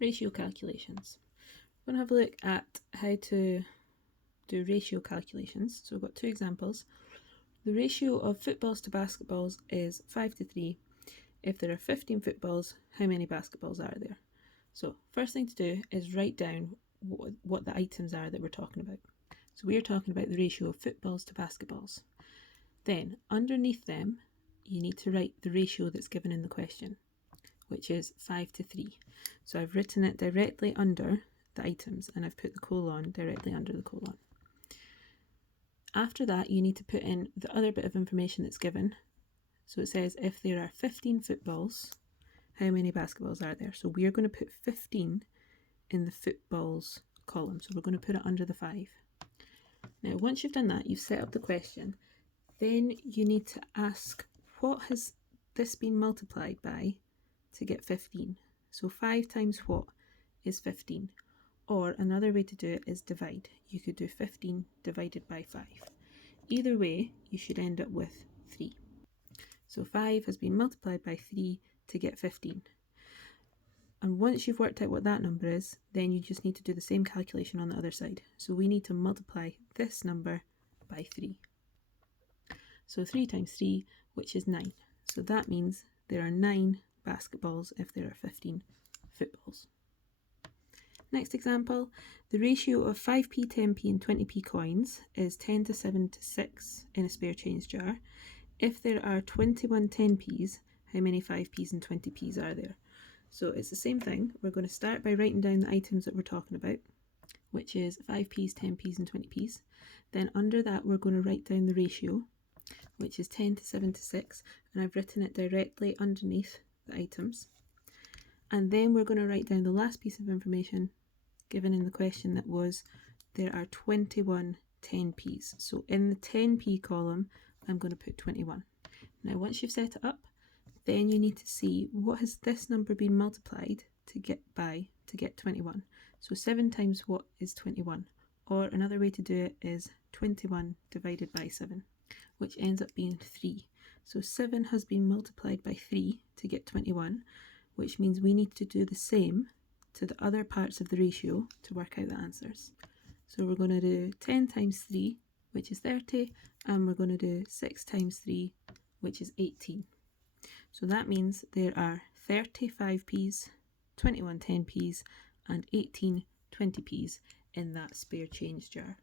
Ratio calculations. We're going to have a look at how to do ratio calculations. So we've got two examples. The ratio of footballs to basketballs is 5:3. If there are 15 footballs, how many basketballs are there? So first thing to do is write down what the items are that we're talking about. So we are talking about the ratio of footballs to basketballs. Then underneath them, you need to write the ratio that's given in the question, which is 5:3. So I've written it directly under the items and I've put the colon directly under the colon. After that, you need to put in the other bit of information that's given. So it says if there are 15 footballs, how many basketballs are there? So we're going to put 15 in the footballs column. So we're going to put it under the 5. Now, once you've done that, you've set up the question. Then you need to ask, what has this been multiplied by to get 15? So 5 times what is 15? Or another way to do it is divide. You could do 15 divided by 5. Either way, you should end up with 3. So 5 has been multiplied by 3 to get 15. And once you've worked out what that number is, then you just need to do the same calculation on the other side. So we need to multiply this number by 3. So 3 times 3, which is 9. So that means there are 9 basketballs if there are 15 footballs. Next example, the ratio of 5p, 10p and 20p coins is 10 to 7 to 6 in a spare change jar. If there are 21 10p's, how many 5p's and 20p's are there? So it's the same thing. We're going to start by writing down the items that we're talking about, which is 5p's, 10p's and 20p's. Then under that we're going to write down the ratio, which is 10 to 7 to 6, and I've written it directly underneath the items. And then we're going to write down the last piece of information given in the question, that was there are 21 10p's. So in the 10p column, I'm going to put 21. Now once you've set it up, then you need to see what has this number been multiplied to get 21. So 7 times what is 21? Or another way to do it is 21 divided by 7, which ends up being 3. So 7 has been multiplied by 3 to get 21, which means we need to do the same to the other parts of the ratio to work out the answers. So we're going to do 10 times 3, which is 30, and we're going to do 6 times 3, which is 18. So that means there are 30 5p's, 21 10p's, and 18 20p's in that spare change jar.